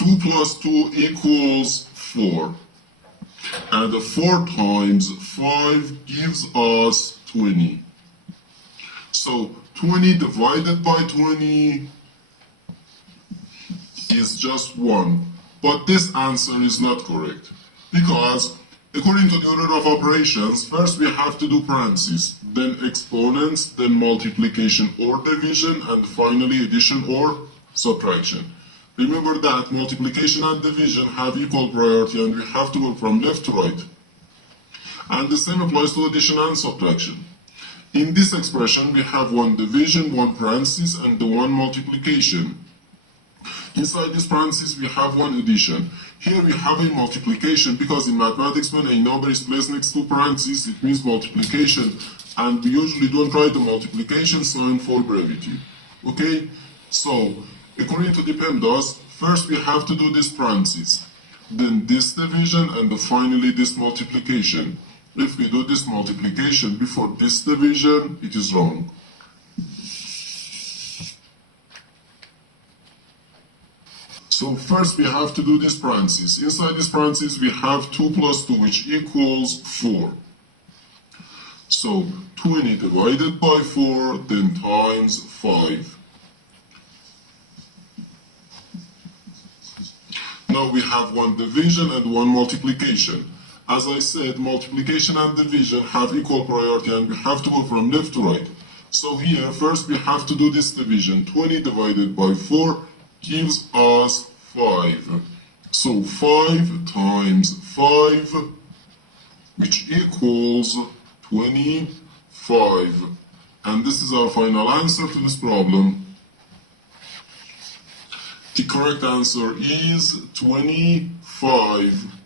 2 plus 2 equals 4. And 4 times 5 gives us 20. So 20 divided by 20 is just 1. But this answer is not correct. Because according to the order of operations, first we have to do parentheses, then exponents, then multiplication or division, and finally addition or subtraction. Remember that multiplication and division have equal priority and we have to go from left to right. And the same applies to addition and subtraction. In this expression, we have one division, one parenthesis, and the one multiplication. Inside this parenthesis, we have one addition. Here we have a multiplication because in mathematics, when a number is placed next to parentheses, it means multiplication. And we usually don't write the multiplication sign for brevity. Okay? So, according to the PEMDAS, first we have to do this parenthesis, then this division, and finally this multiplication. If we do this multiplication before this division, it is wrong. So first we have to do this parenthesis. Inside this parenthesis we have 2 plus 2, which equals 4. So 20 divided by 4, then times 5. Now we have one division and one multiplication. As I said, multiplication and division have equal priority and we have to go from left to right. So here, first we have to do this division. 20 divided by 4 gives us 5. So 5 times 5, which equals 25. And this is our final answer to this problem. The correct answer is 25.